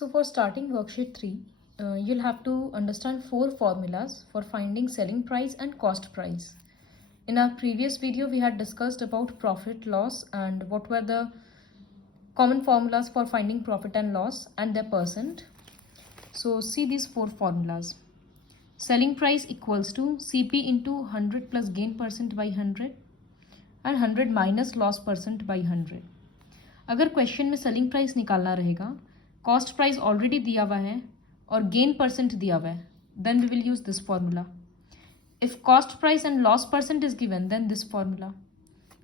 So for starting worksheet 3, you'll have to understand 4 formulas for finding selling price and cost price. In our previous video, we had discussed about profit, loss and what were the common formulas for finding profit and loss and their percent. So see these 4 formulas. Selling price equals to CP into 100 plus gain percent by 100 and 100 minus loss percent by 100. अगर question में selling price निकालना रहेगा, cost price already दिया हुआ है और gain percent दिया हुआ है, then we will use this formula. If cost price and loss percent is given, then this formula.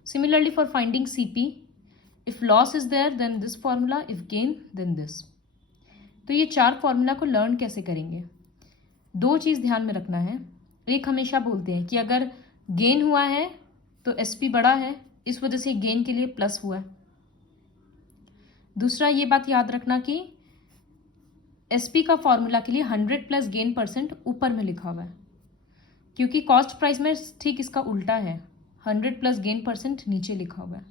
Similarly for finding CP, if loss is there then this formula, if gain then this. तो ये 4 formula को learn कैसे करेंगे? 2 चीज़ ध्यान में रखना है. एक, हमेशा बोलते हैं कि अगर गेन हुआ है तो एसपी बड़ा है, इस वजह से गेन के लिए प्लस हुआ है. दूसरा, ये बात याद रखना कि एसपी का फॉर्मूला के लिए 100 प्लस गेन परसेंट ऊपर में लिखा हुआ है, क्योंकि कॉस्ट प्राइस में ठीक इसका उल्टा है, 100 प्लस गेन परसेंट नीचे लिखा हुआ है.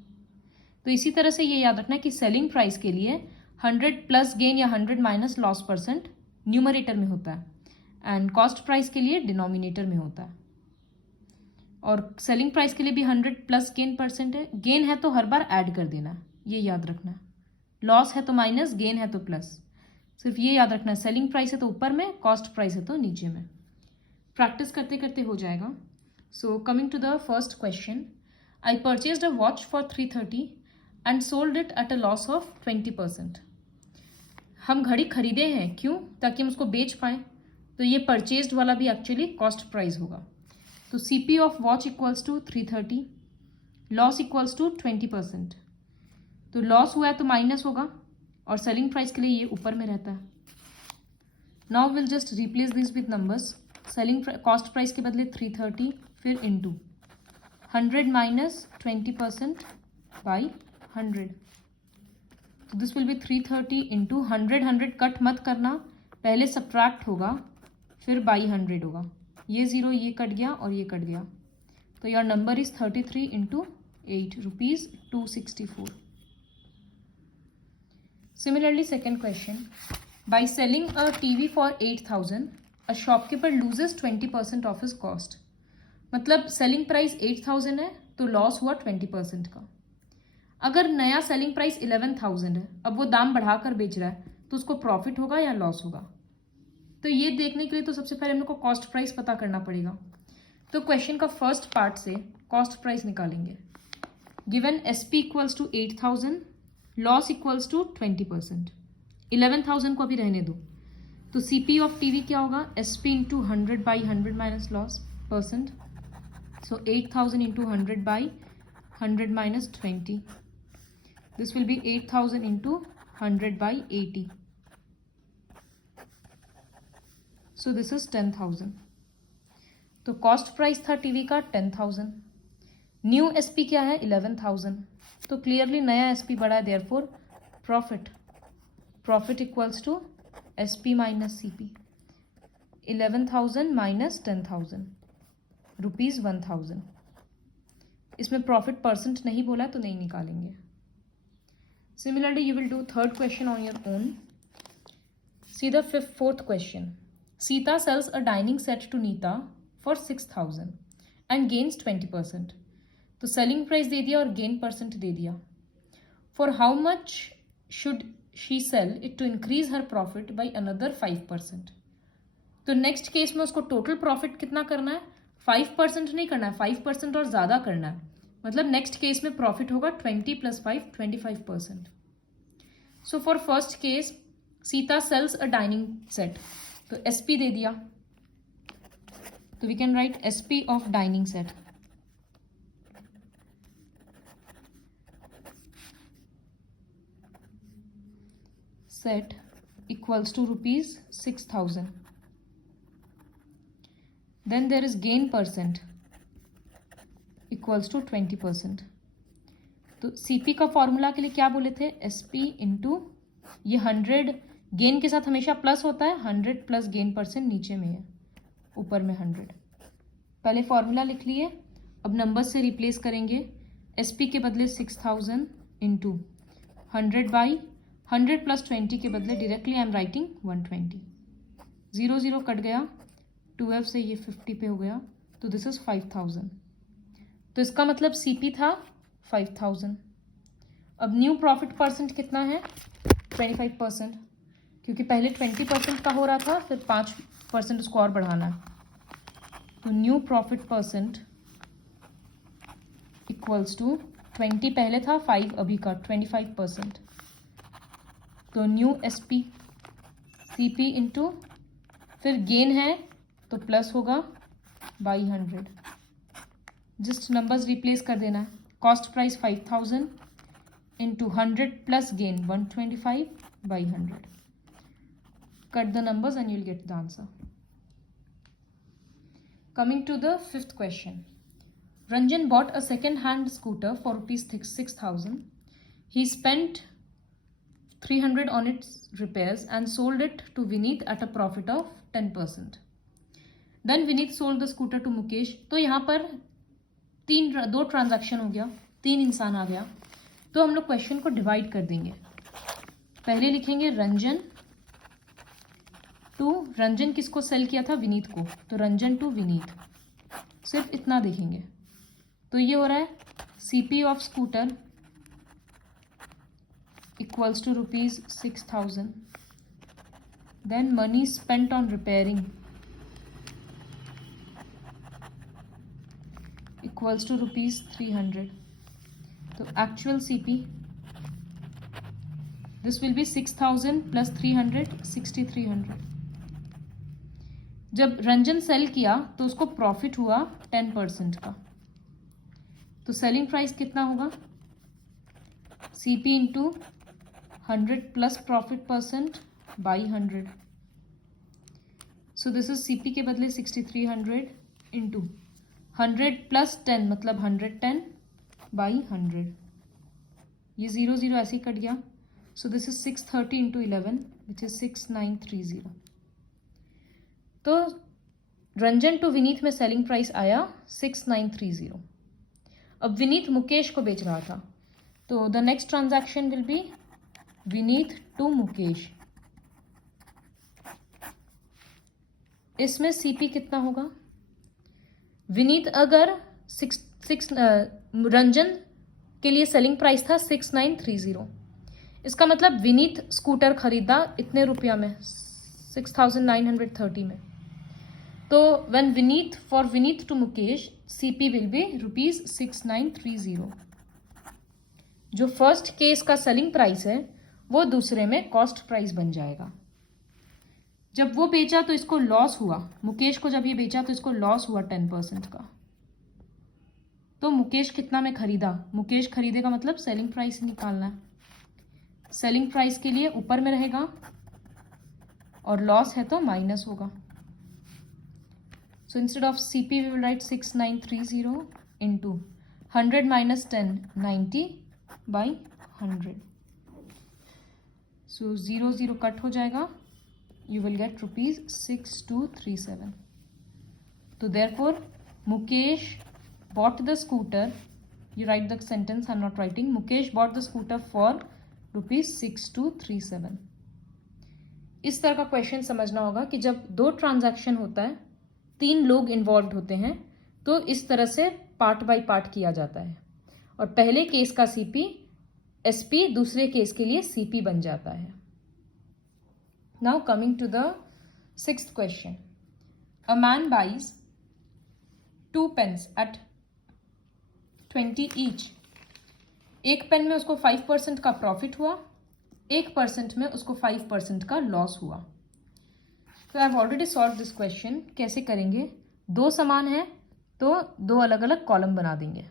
तो इसी तरह से ये याद रखना कि सेलिंग प्राइस के लिए 100 प्लस गेन या 100 माइनस लॉस परसेंट न्यूमरेटर में होता है एंड कॉस्ट प्राइस के लिए डिनोमिनेटर में होता है. और सेलिंग प्राइस के लिए भी 100 प्लस गेन परसेंट है. गेन है तो हर बार ऐड कर देना है, ये याद रखना है. लॉस है तो माइनस, गेन है तो प्लस. सिर्फ ये याद रखना है, सेलिंग प्राइस है तो ऊपर में, कॉस्ट प्राइस है तो नीचे में. प्रैक्टिस करते करते हो जाएगा. So coming to the first question, I purchased a watch for 330 and sold it at a loss of 20%. हम घड़ी खरीदे हैं, क्यों? ताकि हम उसको बेच पाएँ. तो ये परचेज्ड वाला भी एक्चुअली कॉस्ट प्राइस होगा. तो CP of watch equals to 330, loss equals to 20%. तो लॉस हुआ है तो माइनस होगा और सेलिंग प्राइस के लिए ये ऊपर में रहता है. Now will just replace this with numbers. Selling cost price के बदले 330, फिर इनटू 100 माइनस 20% बाई 100. तो this will B 330 into 100 cut मत करना, पहले सब्ट्रैक्ट होगा फिर बाई 100 होगा. ये 0 ये कट गया और ये कट गया. तो your number is 33 into 8 rupees 264. Similarly, second question, by selling a TV for 8,000, a shopkeeper loses 20% of his cost. मतलब सेलिंग प्राइस 8,000 है तो लॉस हुआ 20% का. अगर नया सेलिंग प्राइस 11,000 है, अब वो दाम बढ़ाकर बेच रहा है, तो उसको प्रॉफिट होगा या लॉस होगा? तो ये देखने के लिए तो सबसे पहले हम लोग को कॉस्ट प्राइस पता करना पड़ेगा. तो क्वेश्चन का फर्स्ट पार्ट से कॉस्ट प्राइस निकालेंगे. Given SP equals to 8,000, loss equals to 20%. 11,000 को अभी रहने दो. तो CP ऑफ TV क्या होगा? SP into 100 by 100 minus loss percent. So 8,000 into 100 by 100 minus 20. This will B 8,000 into 100 by 80. So this is 10,000. तो कॉस्ट प्राइस था टीवी का 10,000. न्यू SP क्या है? 11,000. तो क्लियरली नया SP बड़ा है, therefore profit equals to SP minus CP. 11,000 minus 10,000 rupees 1,000. इसमें प्रॉफिट परसेंट नहीं बोला तो नहीं निकालेंगे. Similarly you will do third question on your own. See the fourth question. Sita sells a dining set to Nita for 6,000 and gains 20%. तो selling price दे दिया और gain percent दे दिया. For how much should she sell it to increase her profit by another 5%. तो next case में उसको total profit कितना करना है? 5% नहीं करना है, 5% और ज़्यादा करना है. मतलब नेक्स्ट केस में प्रॉफिट होगा 20 plus 5, 25%. So for first case Sita sells a dining set, तो SP दे दिया, तो we can write SP of dining set. Set equals to rupees 6,000. Then there is gain percent equals to 20%. तो CP का formula के लिए क्या बोले थे? SP इंटू ये 100 गेन के साथ हमेशा प्लस होता है, 100 प्लस गेन परसेंट नीचे में है, ऊपर में 100. पहले फॉर्मूला लिख लिए, अब नंबर से रिप्लेस करेंगे. SP के बदले 6,000 इंटू 100 बाई 100 प्लस 20 के बदले directly I am writing 120. 0 0 cut गया, 12 से ये 50 पे हो गया, तो दिस इज 5000. तो इसका मतलब सीपी था 5000. अब न्यू प्रॉफिट परसेंट कितना है? 25%, क्योंकि पहले 20% का हो रहा था, फिर 5% उसको और बढ़ाना है. तो new profit percent equals to 20 पहले था, 5 अभी का, 25%. तो न्यू एसपी सीपी इंटू फिर गेन है तो प्लस होगा बाई 100. जस्ट नंबर्स रिप्लेस कर देना है. Cost price 5000 into 100 plus gain 125 by 100. Cut the numbers and you'll get the answer. Coming to the fifth question. Ranjan bought a second-hand scooter for rupees 6,000. He spent 300 on its repairs and sold it to Vineet at a profit of 10%. Then Vineet sold the scooter to Mukesh. तो यहाँ पर दो transaction हो गया, 3 इंसान आ गया. तो हम लोग क्वेश्चन को डिवाइड कर देंगे. पहले लिखेंगे रंजन टू, रंजन किसको सेल किया था? विनीत को. तो रंजन टू विनीत, सिर्फ इतना देखेंगे. तो ये हो रहा है CP of scooter equals to rupees 6000. Then money spent on repairing equals to rupees 300. तो actual CP this will be 6000 plus 300, 6300. जब रंजन सेल किया तो उसको प्रॉफिट हुआ 10% का. तो सेलिंग प्राइस कितना होगा? CP into 100 plus profit percent by 100. So this is CP के बदले 6300 इंटू 100 प्लस 10 मतलब 110 बाई 100. ये 0 0 ऐसे ही कट गया. So this is 630 into 11 which is 6930. तो रंजन टू विनीत में सेलिंग प्राइस आया 6930. अब विनीत मुकेश को बेच रहा था, तो the next transaction will be Vineet to Mukesh. इसमें सीपी कितना होगा? विनीत अगर रंजन के लिए सेलिंग प्राइस था 6930. इसका मतलब विनीत स्कूटर खरीदा इतने रुपया में, 6930 में. तो when Vineet, for Vineet to Mukesh, CP will be rupees 6930. जो फर्स्ट केस का सेलिंग प्राइस है वो दूसरे में कॉस्ट प्राइस बन जाएगा. जब वो बेचा तो इसको लॉस हुआ, मुकेश को जब ये बेचा तो इसको लॉस हुआ 10% का. तो मुकेश कितना में खरीदा? मुकेश खरीदेगा मतलब सेलिंग प्राइस निकालना है. सेलिंग प्राइस के लिए ऊपर में रहेगा और लॉस है तो माइनस होगा. So instead of CP we will write 6930 into 100 minus 10, 90 by 100. So 0 0 cut हो जाएगा. You will get rupees 6237. So therefore Mukesh bought the scooter. You write the sentence, I am not writing. Mukesh bought the scooter for rupees 6237. इस तरह का question समझना होगा कि जब दो ट्रांजैक्शन होता है, 3 लोग इन्वॉल्व होते हैं, तो इस तरह से पार्ट बाय पार्ट किया जाता है. और पहले केस का सीपी एसपी दूसरे केस के लिए सीपी बन जाता है. Now coming to the 6th question. A man buys 2 pens at 20 each. एक पेन में उसको 5% का प्रॉफिट हुआ, 1% में उसको 5% का लॉस हुआ. तो I have already solve this question. कैसे करेंगे? 2 समान है तो 2 अलग अलग कॉलम बना देंगे.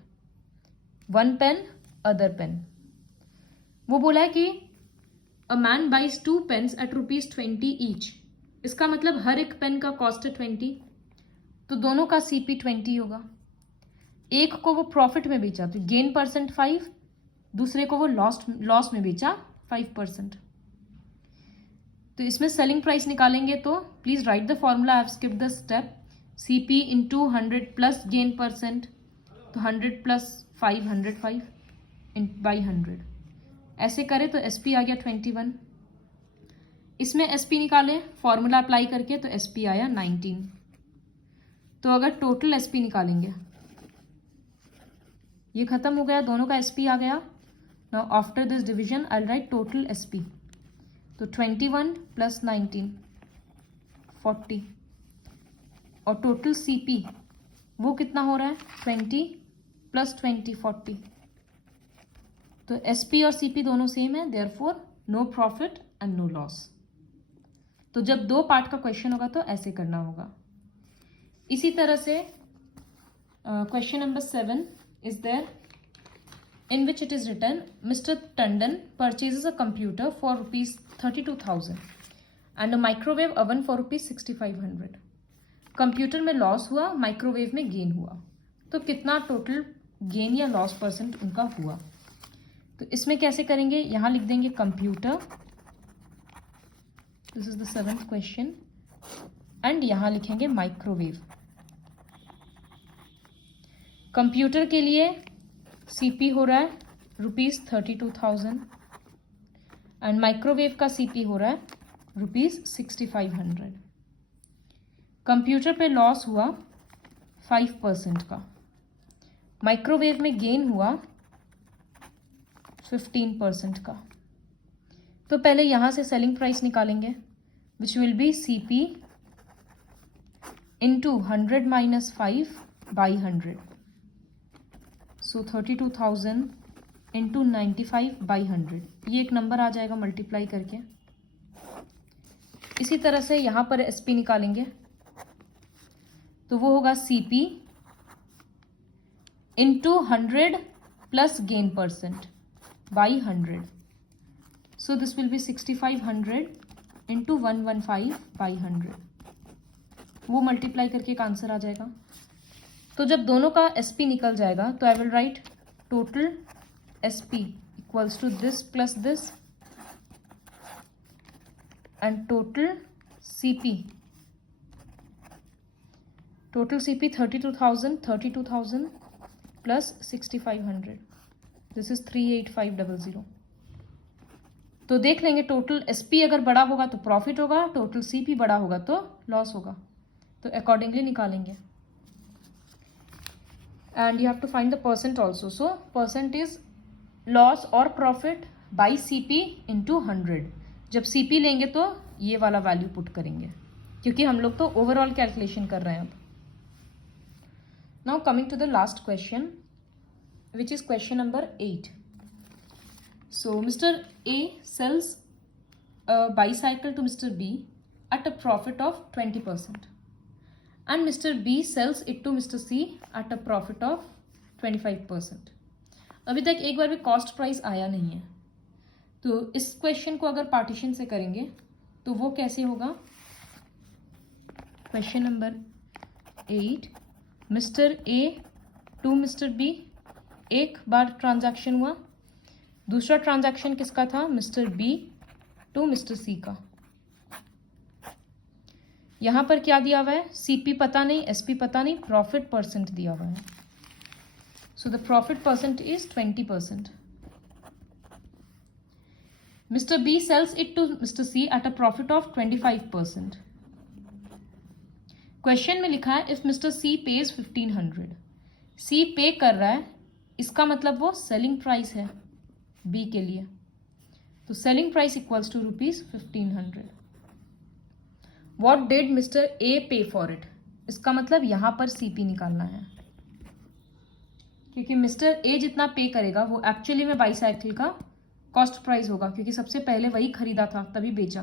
1 पेन अदर पेन. वो बोला है कि a man buys 2 pens at rupees 20 each. इसका मतलब हर एक पेन का कॉस्ट है 20, तो दोनों का सीपी 20 होगा. एक को वो प्रॉफिट में बेचा तो गेन परसेंट 5, दूसरे को वो लॉस में बेचा 5%. तो इसमें सेलिंग प्राइस निकालेंगे तो please right the formula. I have skipped the step. CP into 100 plus gain percent, तो 100 प्लस 5 105 बाई 100. ऐसे करें तो SP आ गया 21, इसमें SP निकालें फॉर्मूला अप्लाई करके तो SP आया 19। तो अगर टोटल SP निकालेंगे, ये खत्म हो गया, दोनों का SP आ गया। Now after this division I will write total SP। तो 21 प्लस 19 40, और टोटल CP वो कितना हो रहा है 20 प्लस 20 40। तो SP और CP दोनों सेम है, therefore no profit and no loss. तो जब दो पार्ट का क्वेश्चन होगा तो ऐसे करना होगा। इसी तरह से question number 7 is there in which it is written Mr. Tandon purchases a computer for rupees 32,000 and a microwave oven for rupees 6,500। Computer में लॉस हुआ, माइक्रोवेव में गेन हुआ, तो कितना टोटल गेन या लॉस परसेंट उनका हुआ। तो इसमें कैसे करेंगे, यहाँ लिख देंगे computer, this is the 7th question, and यहाँ लिखेंगे माइक्रोवेव। कंप्यूटर के लिए CP हो रहा है रुपीज़ 32,000 एंड माइक्रोवेव का CP हो रहा है रुपीज़ 6,500। कंप्यूटर पे लॉस हुआ 5% का, माइक्रोवेव में गेन हुआ 15% का। तो पहले यहाँ से सेलिंग प्राइस निकालेंगे, which will be CP into 100 minus 5 by 100। So 32,000 into 95 by 100, ये एक नंबर आ जाएगा मल्टीप्लाई करके। इसी तरह से यहाँ पर SP निकालेंगे, तो वो होगा CP into 100 plus gain percent by 100। So this will B 6,500 into 115 by 100, वो मल्टीप्लाई करके एक आंसर आ जाएगा। तो जब दोनों का SP निकल जाएगा तो I will write total SP equals to this plus this and total CP 32,000 plus 6,500, this is 38500। तो देख लेंगे टोटल SP अगर बड़ा होगा तो प्रॉफिट होगा, टोटल CP बड़ा होगा तो लॉस होगा, तो अकॉर्डिंगली निकालेंगे। And you have to find the percent also. So percent is loss or profit by CP into 100। जब CP लेंगे तो ये वाला वैल्यू पुट करेंगे, क्योंकि हम लोग तो ओवरऑल कैलकुलेशन कर रहे हैं अब। Now coming to the last question which is question number 8। So mister A sells a bicycle to Mr. B at a profit of 20%. and Mr. B sells it to Mr. C at a profit of 25%। अभी तक एक बार भी cost price आया नहीं है, तो इस question को अगर पार्टीशन से करेंगे तो वो कैसे होगा। Question number 8, mister A to mister B एक बार ट्रांजैक्शन हुआ, दूसरा ट्रांजैक्शन किसका था, mister B to mister C का। यहाँ पर क्या दिया हुआ है, CP पता नहीं, SP पता नहीं, प्रॉफिट परसेंट दिया हुआ है। So the profit percent is 20%। Mister B sells it to mister C at a profit of 25%। Question में लिखा है if mister C pays 1500, C पे कर रहा है, इसका मतलब वो सेलिंग प्राइस है B के लिए, तो selling price equals to rupees 1500। What did mister A pay for it, इसका मतलब यहाँ पर CP निकालना है, क्योंकि मिस्टर A जितना पे करेगा वो एक्चुअली में बाईसाइकिल का कॉस्ट प्राइस होगा, क्योंकि सबसे पहले वही खरीदा था तभी बेचा।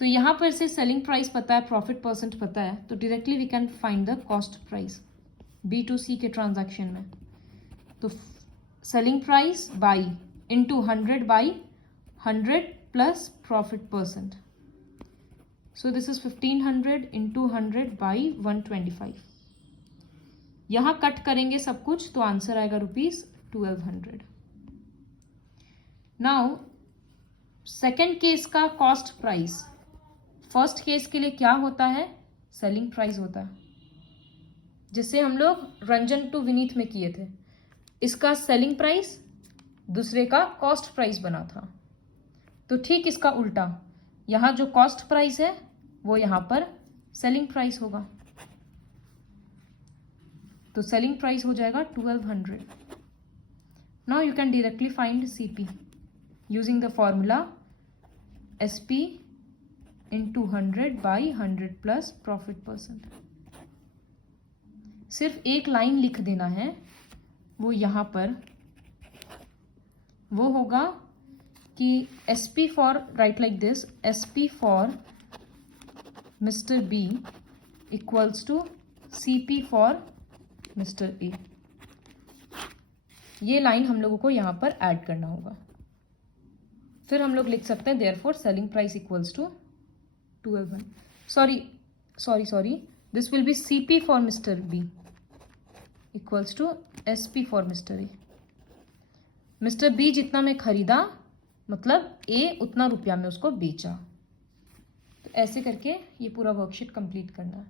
तो यहाँ पर से सेलिंग प्राइस पता है, प्रॉफिट परसेंट पता है, तो directly we can find the cost price B2C के ट्रांजैक्शन में। तो selling price by into 100 by 100 plus profit percent. So this is 1500 into 100 by 125। यहाँ कट करेंगे सब कुछ तो आंसर आएगा रुपीज 1200। नाउ सेकेंड केस का कॉस्ट प्राइस फर्स्ट केस के लिए क्या होता है, सेलिंग प्राइस होता है, जिससे हम लोग रंजन टू विनीत में किए थे। इसका सेलिंग प्राइस दूसरे का कॉस्ट प्राइस बना था। तो ठीक इसका उल्टा, यहाँ जो कॉस्ट प्राइस है वो यहाँ पर सेलिंग प्राइस होगा, तो सेलिंग प्राइस हो जाएगा 1200। Now you can directly find CP using the formula SP into 100 by 100 plus profit percent. सिर्फ एक लाइन लिख देना है, वो यहाँ पर वो होगा कि SP for, right like this, SP for mister B equals to CP for mister A. ये लाइन हम लोगों को यहाँ पर ऐड करना होगा। फिर हम लोग लिख सकते हैं therefore selling price equals to 1200, sorry, this will be CP for mister B equals to SP for mister A. Mister B जितना में खरीदा मतलब ए उतना रुपया में उसको बेचा। तो ऐसे करके ये पूरा वर्कशीट कंप्लीट करना है।